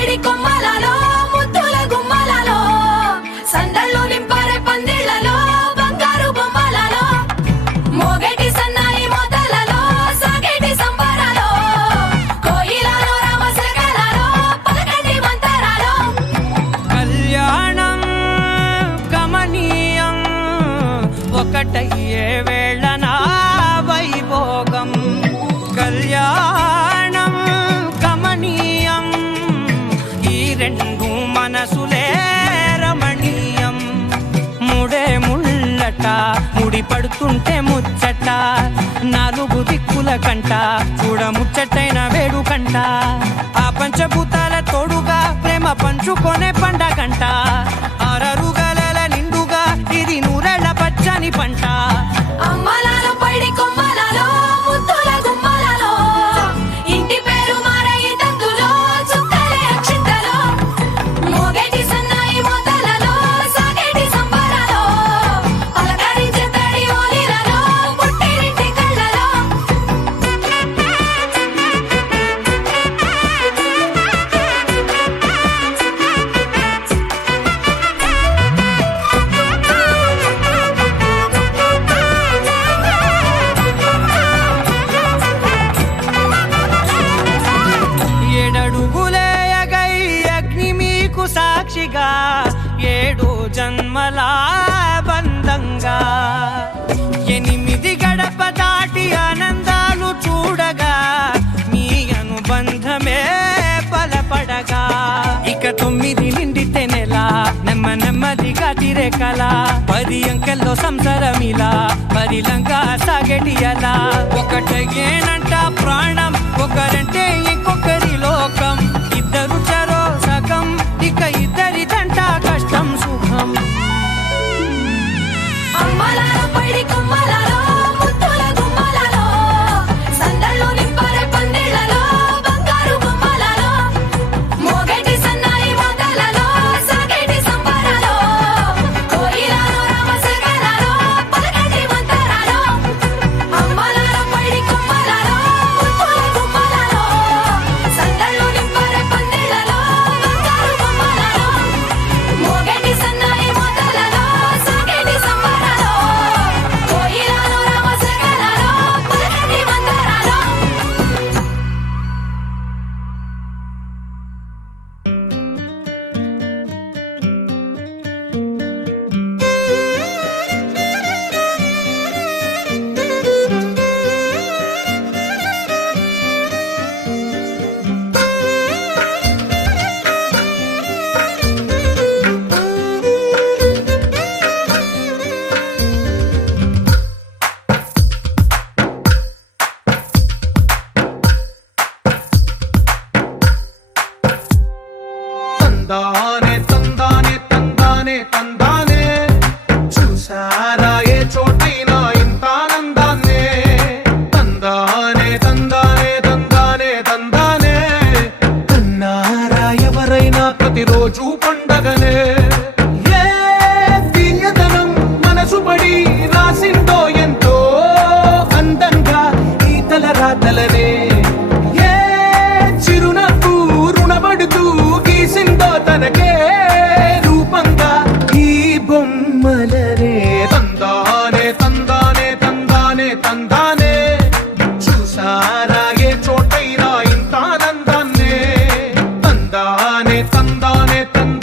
పైడి కొమ్మలలో ముద్దుల గుమ్మలలో సందళ్ళు నింపారే పందిళ్లలో బంగారు బొమ్మలలో మోగేటి సన్నాయి మోతలలో సాగేటి సంబరాలో కోయిలలో రామశకలలో పలకటి మంతరాలో కళ్యాణం గమనీయం ఒకటయ్యే వేళ నా వైభోగం కళ్యాణం గమనీయం ఈ రెండు మనసులే రమణీయం ముడే ముళ్ళట ముడి పడుతుంటే ముచ్చట నాలుగు దిక్కుల కంట చూడ ముచ్చటైన వేడుకంట ఆ పంచభూతాల తోడుగా ప్రేమ పంచుకొనే పండగంట ఆరరుగల నిండుగా ఇది నూరెళ్ళ పచ్చని పంట అమ్మలలో పైడి కొమ్మలలో ముద్దుల గుమ్మలలో ఇంటి పేరు మారయి తందులో చుక్కలే అక్షింతలో మోగేటి సన్నాయి మోతలలో సాగేటి సంబరాలో పలకరించే తడి ఓలిలలో పుట్టినింటి కళ్ళలో ఏడడుగులేయగై అగ్ని మీకు సాక్షిగా ఏడు జన్మల బంధంగా ఎనిమిది గడప దాటి ఆనందాలు చూడగా మీ అనుబంధమే బలపడగా ఇక 9 నిండితే నెల నెమ్మదిగా తిరేకల 10 అంకెల్లో సంసారమిలా పరిలంగా సాగేటి అలా ఒకటేనంట ప్రాణం ఒకరంటే ఇంకొకరి లోకం ఇద్దరు చరో సగం ఇక ఇద్దరిదంట కష్టం సుఖం అమ్మలలో పైడి కొమ్మలలో ముద్దుల గుమ్మలలో సందళ్ళు నింపారే పందిళ్లలో బంగారు బొమ్మలలో మోగేటి సన్నాయి మోతలలో సాగేటి సంబరాలో కోయిలలో రామశకలలో పలకటి మంతరాలో అమ్మలలో పైడి కొమ్మలలో ముద్దుల గుమ్మలలో సందళ్ళు నింపారే పందిళ్లలో బంగారు బొమ్మలలో మోగేటి సన్నాయి మోతలలో సాగేటి సంబరాలో కోయిలలో రామశకలలో పలకటి మంతరాలో తందానే తందానే తందానే తందానే చూసారా ఏ చోటైనా ఇంత ఆనందాన్నే తందానే తందానే తందానే తందానే కన్నారా ఎవరైనా ప్రతిరోజు పండగనే ఏ తీయదనం మనసు పడి రాసిందో ఎంతో అందంగా ఈ తలరాతలనే ఏ చిరునవ్వు రుణపడుతూ గీసిందో తనకే రూపంగా ఈ బొమ్మలనే తందానే తందానే తందానే తందానే చూసారా ఏ చోటైనా ఇంత ఆనందాన్నే తందానే తందానే తందానే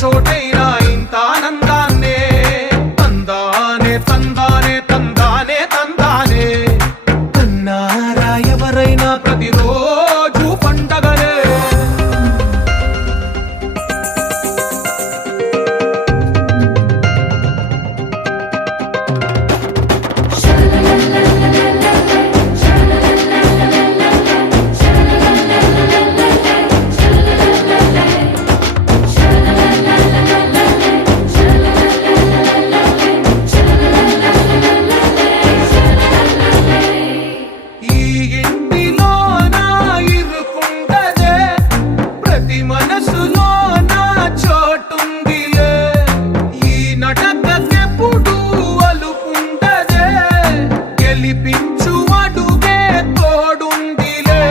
చోటైనా ఇంత ఆనందాన్నే తందానే తందానే తందానే తందానే కన్నారా ఎవరైనా ప్రతిరోజు పండగనే ఈ ఇంటిలోన ఇరుకుండదే ప్రతి మనసులో నా చోటుందిలే ఈ నటకెప్పుడు అలుపుండదే గెలిపించు అడుగే తోడుందిలే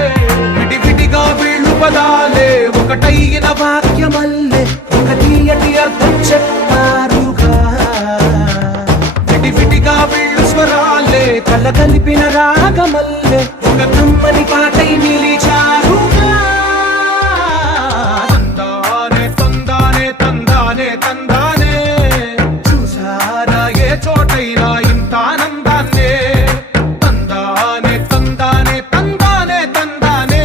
విడివిడిగా వీళ్ళు పదాలే ఒకటైన వాక్యమల్లే ఒక తీయటి అర్థం చెప్పారుగా విడివిడిగా వీళ్ళు స్వరాలే కల కలిపిన రాగమల్లే ఒక కమ్మని పాటై నిలిచారుగా తందానే తందానే తందానే తందానే చూసారా ఏ చోటైనా ఇంత ఆనందాన్నే తందానే తందానే తందానే తందానే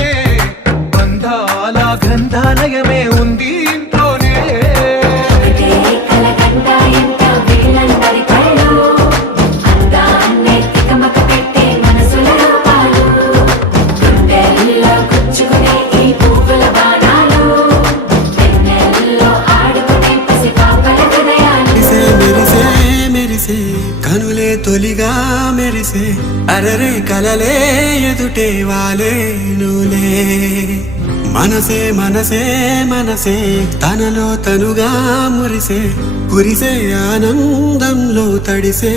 బంధాల గ్రంథాలయమే ఉంది ఇంట్లోనే ఒకటే కలగంట ఎంత వీళ్ళందరి కళ్ళు అందాన్నే తికమక పెట్టే మనసుల రూపాలు గుండెల్లో గుచ్చుకునే ఈ పువ్వుల బాణాలు వెన్నెల్లో ఆడుకునే పసిపాపల హృదయాలు మెరిసే మెరిసే మెరిసే కనులే తొలిగా మెరిసే అరరే కలలే ఎదుటే వాలే నూలే మనసే మనసే మనసే తనలో తనుగా మురిసే కురిసే ఆనందంలో తడిసే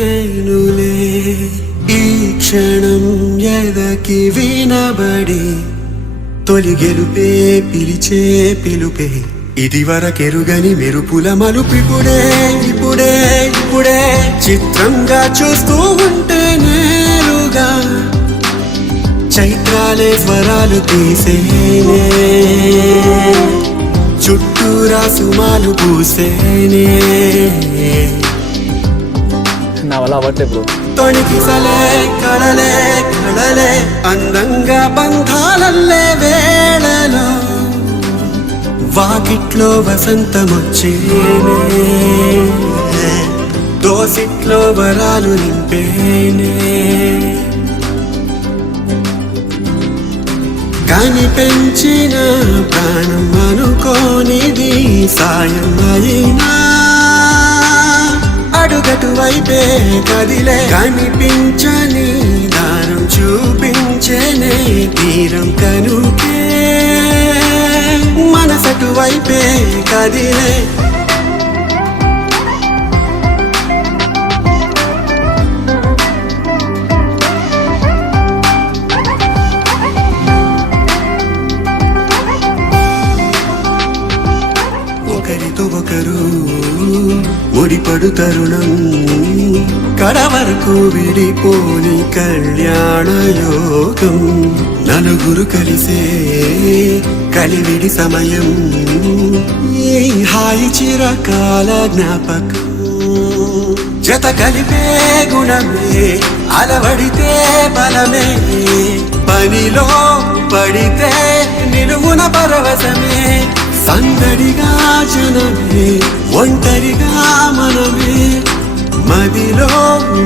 నూలే ఈ క్షణం ఎదకి వినబడి తొలి గెలుపే పిలిచే పిలుపే ఇది వరకెరుగని మెరుపుల మలుపిపుడే ఇప్పుడే ఇప్పుడే చిత్రంగా చూస్తూ ఉంటే నేరుగా చైత్రాలే స్వరాలు తీసేనే చుట్టూరా సుమాలు పూసేనే నా వల్ల అవ్వట్లేదు బ్రో. తొణికిసలే కళలే కళలే అందంగా బంధాలల్లే వేళలో వాకిట్లో వసంతమొచ్చేనే దోసిట్లో వరాలు నింపేనే కాని పెంచిన ప్రాణం అనుకోనిది సాయం అయినా అడుగటు వైపే కదిలే కనిపించని దారం చూపించేనే తీరం కనుకే మనసటు వైపే కదిలే ఒకరితో ఒకరు ముడిపడు తరుణం కడ వరకు విడిపోని కళ్యాణ యోగం నలుగురు కలిసే కలివిడి సమయం ఈ హాయి చిరకాల జ్ఞాపకం జత కలిపే గుణమే అలవడితే బలమే పనిలో పడితే నిలువున పరవశమే సందడిగా జనమే ఒంటరిగా మనమే మదిలో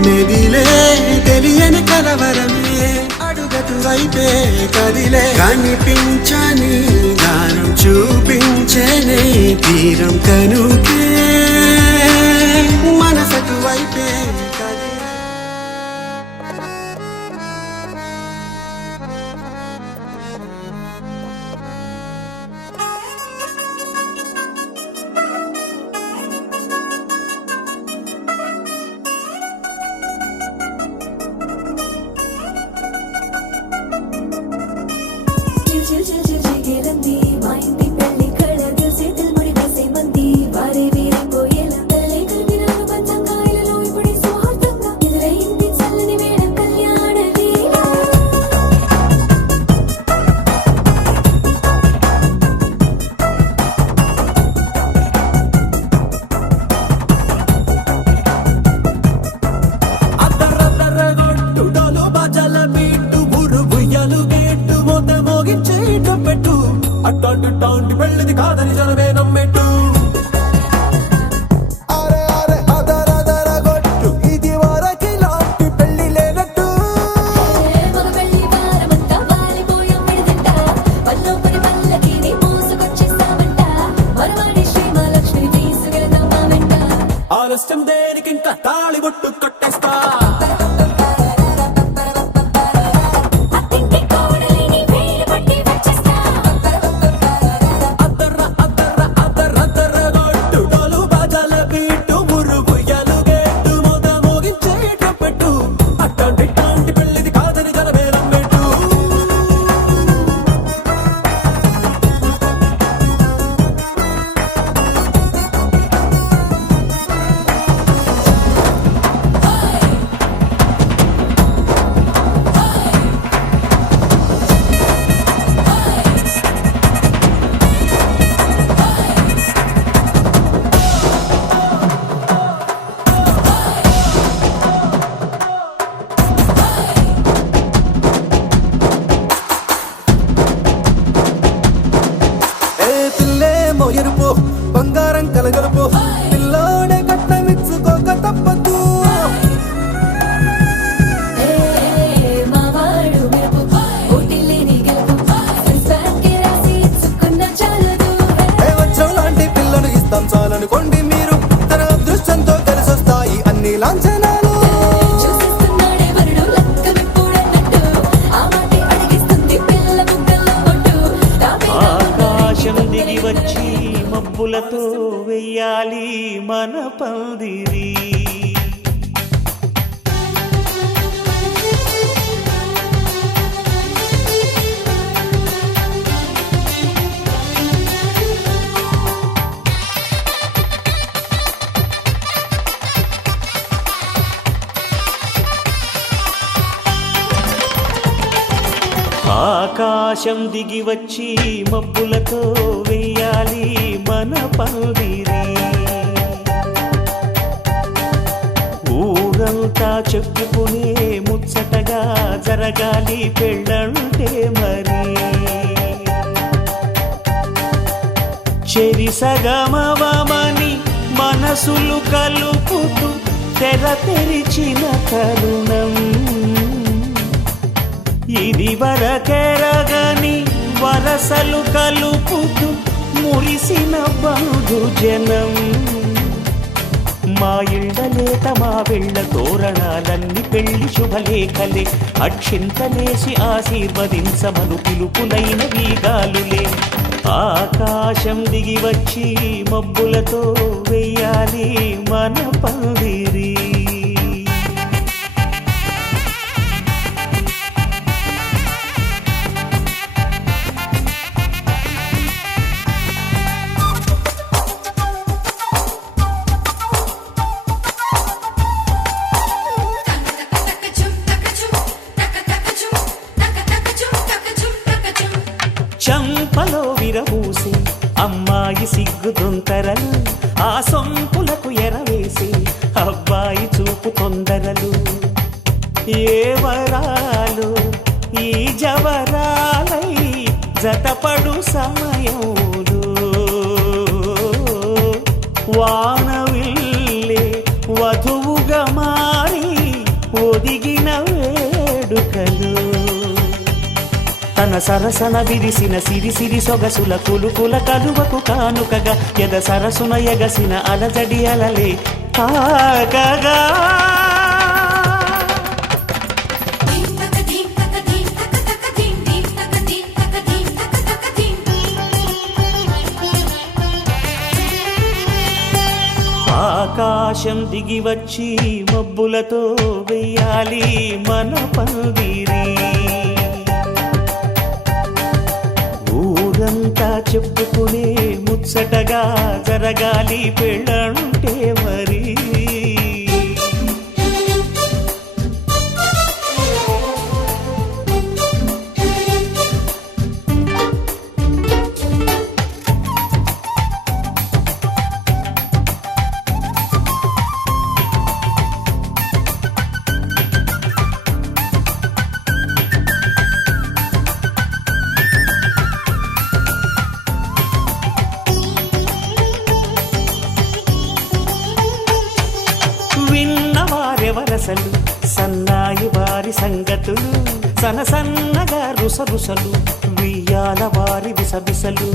మెదిలే తెలియని కలవరమే అడుగటు వైపే కదిలే కనిపించని దారం చూపించేనే తీరం కనుకే మనసటు వైపే కదిలే చిల్ చిల్ చిల్ చిల్ చిగేలంది మా ఇంటి పెళ్లి కళ చేతులు ముడి వేసే మంది ఆలస్యం దేనికి ఇంకా తాళి బొట్టు కొట్టేస్తా అత్తింటి కోడలిని వేలు పట్టి వచ్చేస్తా అద్దర్ర అద్దర్ర అద్దర్ర అద్దర్ర గొట్టు డోలు బాజాల బీటు మురుగుయ్యలు గేటు మొద మోగించేటప్పుడు అట్టాంటి టాంటి పెళ్ళిది కాదని జనమేలం పెట్టు పిల్లేమో ఎరుపు బంగారం కలగలుపు పిల్లోడే కట్టమిచ్చుకోక తప్పదు మావాడు మెరుపు ఓటిల్లేని గెలుపు ఫ్రెండ్స్కి రాసి ఇచ్చుకున్న చాలదు వచ్చం లాంటి పిల్లను ఇస్తాం చాలనుకోండి మీరు తన అదృష్టంతో కలిసొస్తాయి అన్ని లాంఛనాలు చూసిస్తున్నాడే వరుడు లక్క విప్పుడన్నట్టు ఆ మాటే అడిగిస్తుంది పిల్ల బుగ్గల్లో పొట్టు ఆకాశం దిగి వచ్చి మబ్బులతో వెయ్యాలి మన పందిరి ఆకాశం దిగి వచ్చి మబ్బులతో వెయ్యాలి మన పందిరి ఊరంతా చెప్పుకునే ముచ్చటగా జరగాలి పెళ్ళంటే మరి చెరిసగమవమని మనసులు కలుపుతూ తెర తెరిచిన తరుణం ఇది వరకెరగని వరసలు కలుపుతూ మురిసిన బంధుజనం మా ఇళ్ళలేత మా వెళ్ళ తోరణాలన్నీ పెళ్లి శుభలేఖలే అక్షింతలేసి ఆశీర్వదించమను పిలుపులైన వీగాలులే ఆకాశం దిగి వచ్చి మబ్బులతో వెయ్యాలి మన పందిరి చంపలో విరబూసి అమ్మాయి సిగ్గుదొంతరలు ఆ సొంపులకు ఎరవేసి అబ్బాయి చూపు తొందరలు ఏ వరాలు ఈ జవరాలై జతపడు సమయంలో వానవిల్లే వధువుగా మారి ఒదిగిన వేడుకలు తన సరసన విరిసిన సిరిసిరి సొగసుల కులుకుల కలువకు కానుకగా ఎద సరసున ఎగసిన అలజడి అలలే తాగగా ఆకాశం దిగి వచ్చి మబ్బులతో వెయ్యాలి మన పందిరి ఊరంతా చెప్పుకునే ముచ్చటగా జరగాలి పెళ్ళంటే మరి విన్నవారెవరసలు సన్నాయి వారి సంగతులు సనసన్నగా రుసరుసలు వియ్యాల వారి విసబిసలు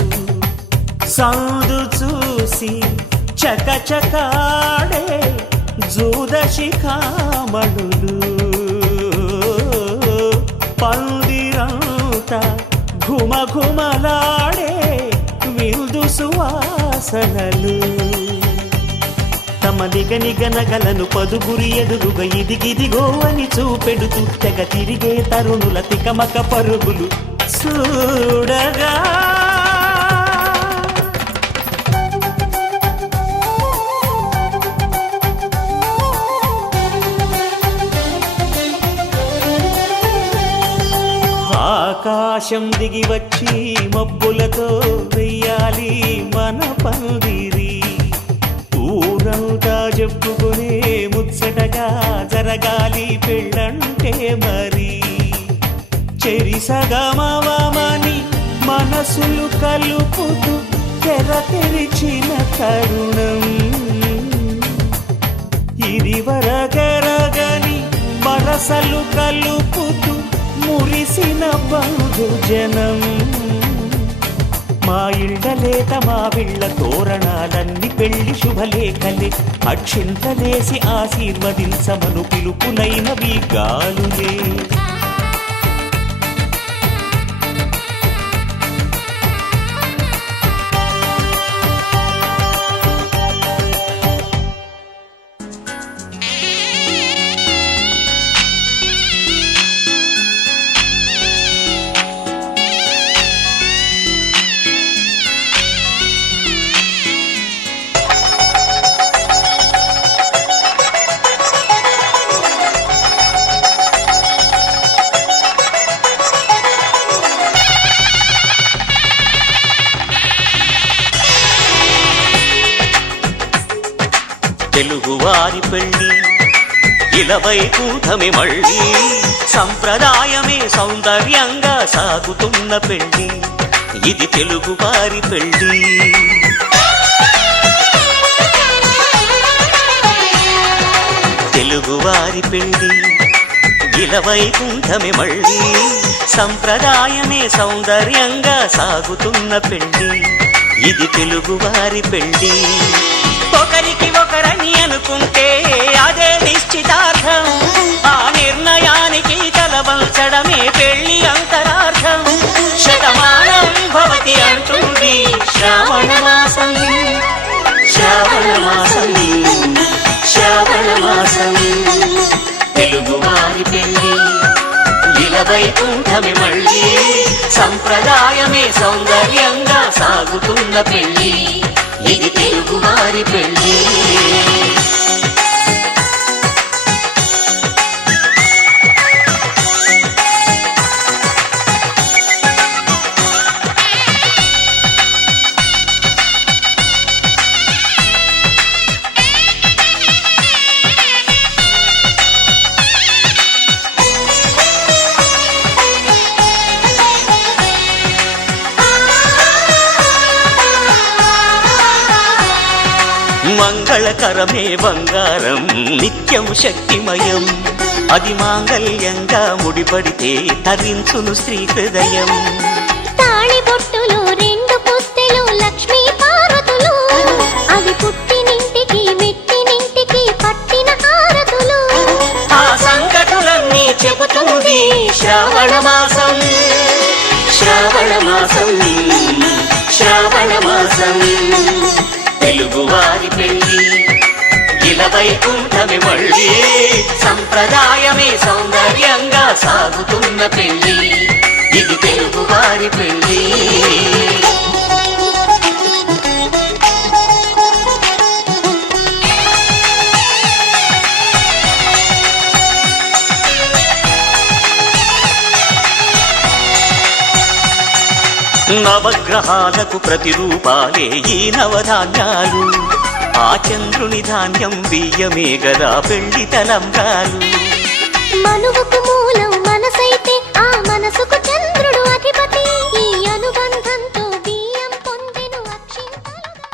సాధు చూసి చకచకాడే జూదశిఖామణులు పందిరంతా ఘుమఘుమలాడే విందు సువాసనలు తమ నిగనిగనగలను పదుగురి ఎదురుగా ఇదిగిదిగో అని చూపెడుతూ తెగ తిరిగే తరుణుల తికమక పరుగులు చూడగా ఆకాశం దిగి వచ్చి మబ్బులతో వెయ్యాలి మన పందిరి ఊరంతా చెప్పుకునే ముచ్చటగా జరగాలి పెళ్ళంటే మరి చెరిసగమవమని మనసులు కలుపుతూ తెర తెరిచిన తరుణం ఇది వరగరగని వరసలు కలుపుతూ మురిసిన బంధుజనం మా ఇళ్ళలేత మా విళ్ళ తోరణాలన్నీ పెళ్లి శుభలేఖలే అక్షింతలేసి ఆశీర్వదించమను పిలుపులైనవి గాలులే తెలుగువారి పెళ్ళి ఇలవైకుంఠమే మళ్ళీ సంప్రదాయమే సౌందర్యంగా సాగుతున్న పెళ్ళి ఇది తెలుగువారి పెళ్ళి తెలుగువారి పెళ్ళి ఇలవైకుంఠమే మళ్ళీ సంప్రదాయమే సౌందర్యంగా సాగుతున్న పెళ్ళి ఇది తెలుగువారి పెళ్ళి ఒకరికి ఒకరని అనుకుంటే అదే నిశ్చితార్థం ఆ నిర్ణయానికి తలవంచడమే పెళ్లి అంతరార్థం శతమానం భవతి అంటుంది శ్రావణ మాసం శ్రావణ మాసం శ్రావణ మాసం తెలుగువారి పెళ్లి ఇలవైకుంఠమే మళ్ళీ సంప్రదాయమే సౌందర్యంగా సాగుతున్న పెళ్లి ఇది తెలుగువారి పెళ్ళి మంగళకరమే బంగారం నిత్యం శక్తిమయం అది మాంగళ్యంగా ముడిపడితే తరించును స్త్రీ హృదయం తాళి బొట్టులు రెండు పుస్తెలు లక్ష్మీ పార్వతులు అవి పుట్టినింటికి మెట్టినింటికి పట్టిన హారతులు ఆ సంకటులన్నీ చెబుతుంది శ్రావణ మాసం శ్రావణ మాసం శ్రావణ మాసం తెలుగువారి పెళ్ళి ఇలవైకుంఠమే మళ్ళీ సంప్రదాయమే సౌందర్యంగా సాగుతున్న పెళ్ళి ఇది తెలుగువారి పెళ్ళి నవగ్రహాలకు ప్రతిరూపాలే ఈ నవధాన్యాలు ఆ చంద్రుని ధాన్యం బియ్యమే గదా పెళ్లి తలంబ్రాలు మనువుకు మూలం మనసైతే ఆ మనసుకు చంద్రుడు అధిపతి ఈ అనుబంధంతో బియ్యం పొందెను అక్షింతలుగా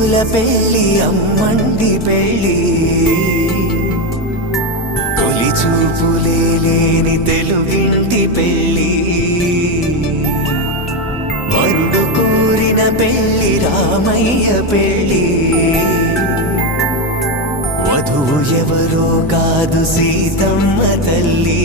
రోజుల పెళ్ళి అమ్మండి పెళ్ళి తొలి చూపులే లేని తెలుగింటి పెళ్ళి వరుడు కోరిన పెళ్ళి రామయ్య పెళ్ళి వధువు ఎవరో కాదు సీతమ్మ తల్లి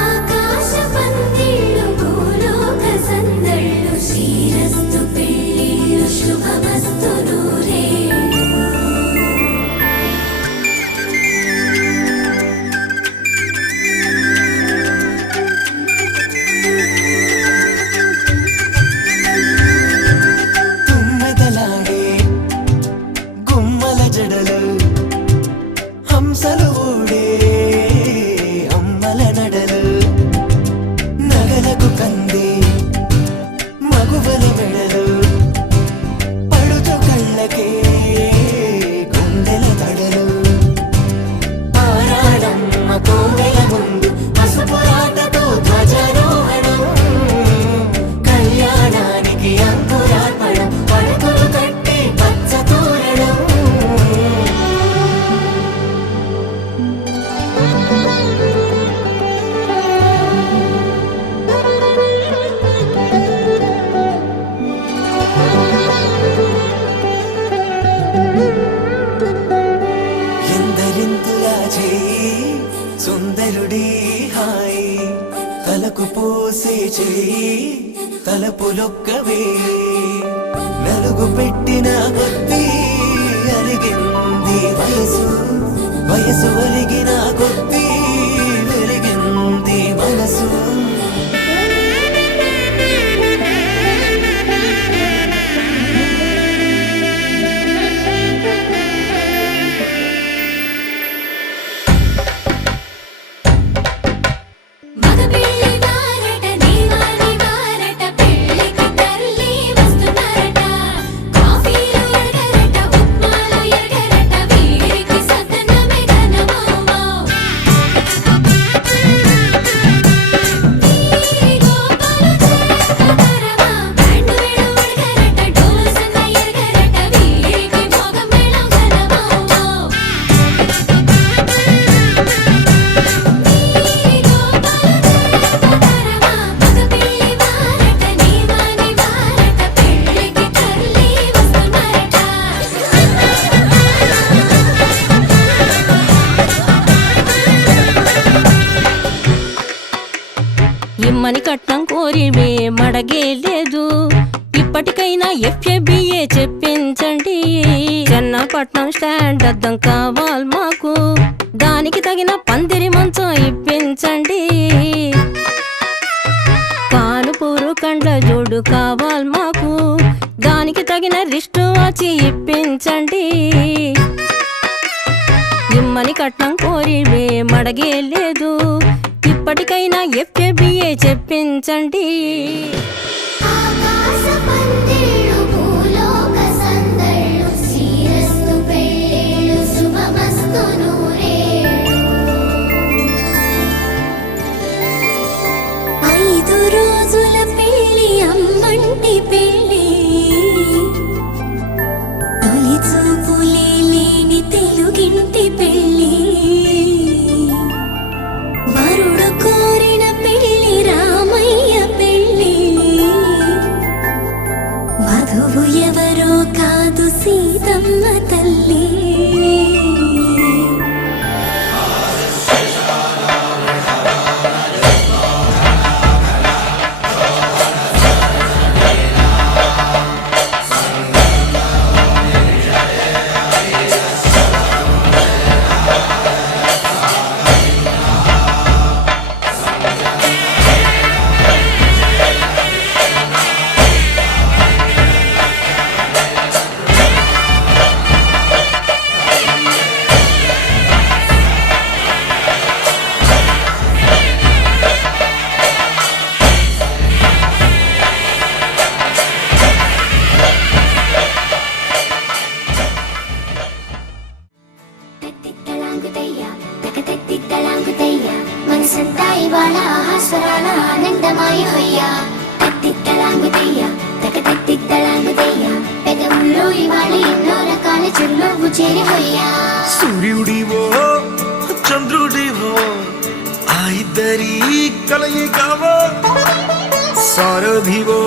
ఆకాశ పందిళ్ళు భూలోక సందళ్ళు శ్రీరస్తు పెళ్ళిళ్ళు శుభమస్తు నూరేళ్ళు తుమ్మెదలాడే గుమ్మల జడలు హంసలు ఊడే అమ్మల నడలు నగలకు కంది మగువల మెడలు పడుచు కళ్ళకే గుండెల తడలు ఆరాడమ్మ కోవెల ముందు పసుపు ఆటతో ధ్వజారోహణం కళ్యాణానికి అంకురార్పణం పడకలు కట్టి పచ్చ తోరణం ఎందరింతులా చేయి సుందరుడి హాయి తలకు పోసే చేయి తలపులొక్కవే నలుగు పెట్టిన కొద్దీ అలిగింది వయసు వయసు ఒలిగిన కొద్దీ వెలిగింది మనసు మగ పెళ్ళి వారట దీవాని వారట పెళ్ళికి తరలి వస్తున్నారట కాఫీలు ఎరగరట ఉప్మాలు ఎరగరట వీరికి సద్దనమే ఘనమౌమౌ ఈ గోపాలు చేతరమా బ్యాండు వేడు ఎరగరట డోలు సన్న ఎరగరట వీరికి భోగం మేళం ఘనమౌమౌ ఇమ్మని కట్నం కోరివే మడగే లేదు ఇప్పటికైనా ఎఫ్ఏబిఏ చెప్పించండి చెన్నపట్నం స్టాండ్ అద్దం కావాలి మాకు దానికి తగిన పందిరి మంచం ఇప్పించండి కానుపూరు కండ్ల జోడు కావాలి మాకు దానికి తగిన రిస్టు వాచి ఇప్పించండి ఇమ్మని కట్నం కోరివే మడగే లేదు ఇప్పటికైనా ఎఫ్ఏబిఏ చెప్పించండి ఆకాశ పందిళ్ళు భూలోక సందళ్ళు శ్రీరస్తు పెళ్ళిళ్ళు శుభమస్తు నూరేళ్ళు 5 రోజుల పెళ్ళి అమ్మంటి పెళ్ళి తొలి చూపులే లేని తెలుగింటి పెళ్ళి వరుడు కోరిన పెళ్ళి రామయ్య పెళ్ళి వధువు ఎవరో కాదు సీతమ్మ తల్లి మనసంతా ఇవాళ ఆహాస్వరాల ఆనందమాయ హయ్యా తత్తిత్తలాంగుతయ్య తక తత్తిత్తలాంగుతయ్య ఇవాళ ఎన్నో రకాల చెరువు చేరిపోయా సూర్యుడివో చంద్రుడివో ఆ ఇద్దరి కలయికవో సారథివో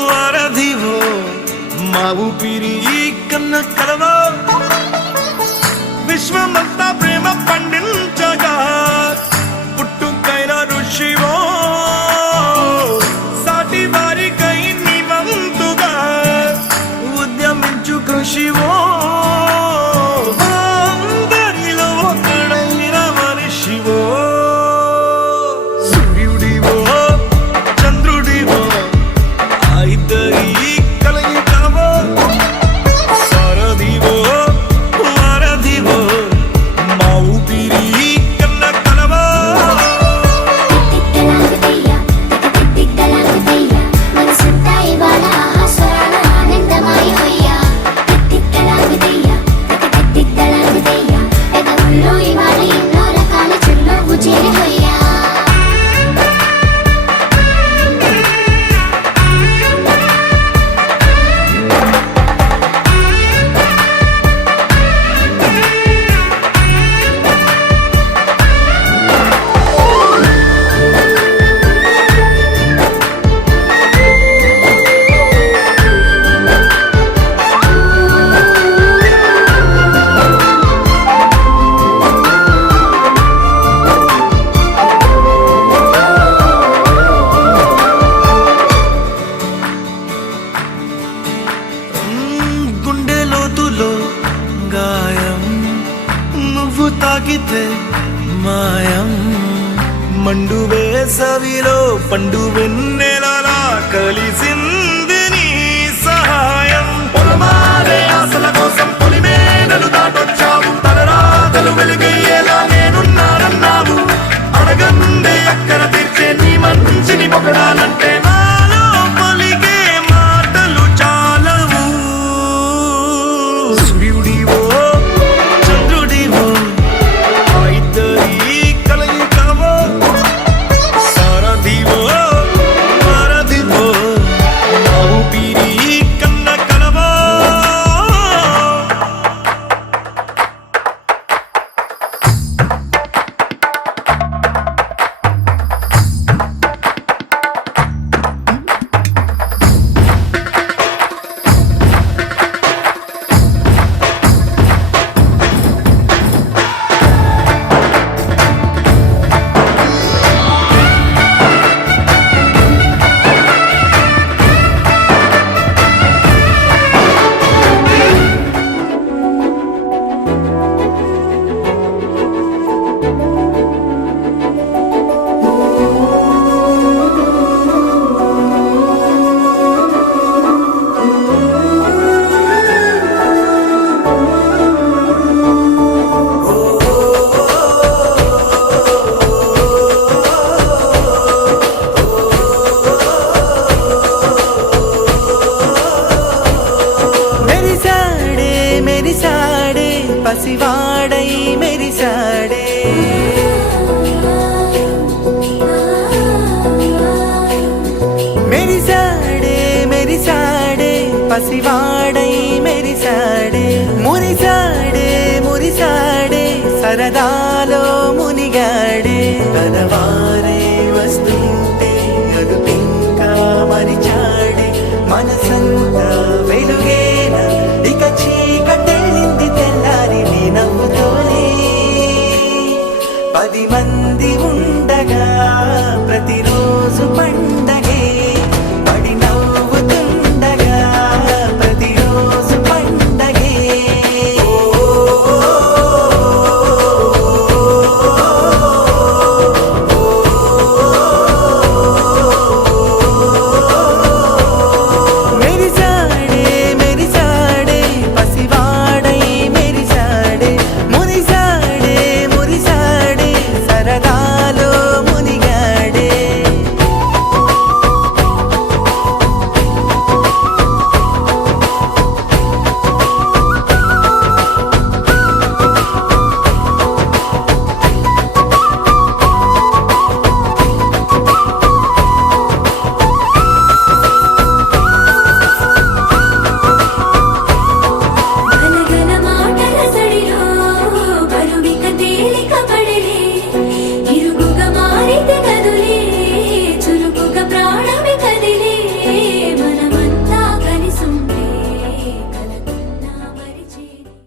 వారధివో మా ఊపిరి కన్న కలవో విశ్వమంతా ప్రేమ పండించగా పుట్టుకైన ఋషివో సాటి వారికై నివంతుగా ఉద్యమించు కృషివో అందరిలో ఒకడైన మనిషివో సూర్యుడివో చంద్రుడివో ఆ ఇద్దరి కలయికవో సారథివో వారధివో మా ఊపిరి కన్న కలవో తిక్కలాగుతయ్యా తిక్కలాగుతయ్యా మనసంతా ఇవాళ స్వరాల ఆనందమయమయ్యా తిక్కలాగుతయ్యా తిక్కలాగుతయ్యా పెదవుల్లో ఇవాళ ఎన్నో రకాల చెరువు చేరిపోయా గుండె లోతులో గాయం నువ్వు తాకితే మాయం మండు వేసవిలో పండు వెన్నెలలా కలిసింది నీ సహాయం పొలమారే ఆశల కోసం పొలిమేనలు దాటొచ్చావు తలరాతలు వెలుగయ్యేలా నేనున్నానన్నావు అడగందే అక్కర తీర్చే నీ మంచిని పొగడాలంటే నాలో పలికే మాటలు చాలవు సూర్యుడివో చంద్రుడివో ఆ ఇద్దరి కలయికవో సారథివో వారధివో మా ఊపిరి కన్న కలవో మెరిసాడే మెరిసాడే పసివాడై మెరిసాడే మెరిసాడే మెరిసాడే పసివాడై మెరిసాడే మురిసాడే మురిసాడే సరదాలో మునిగాడే తనవారే వస్తుంటే అదుపింకా మరిచాడే మనసంతా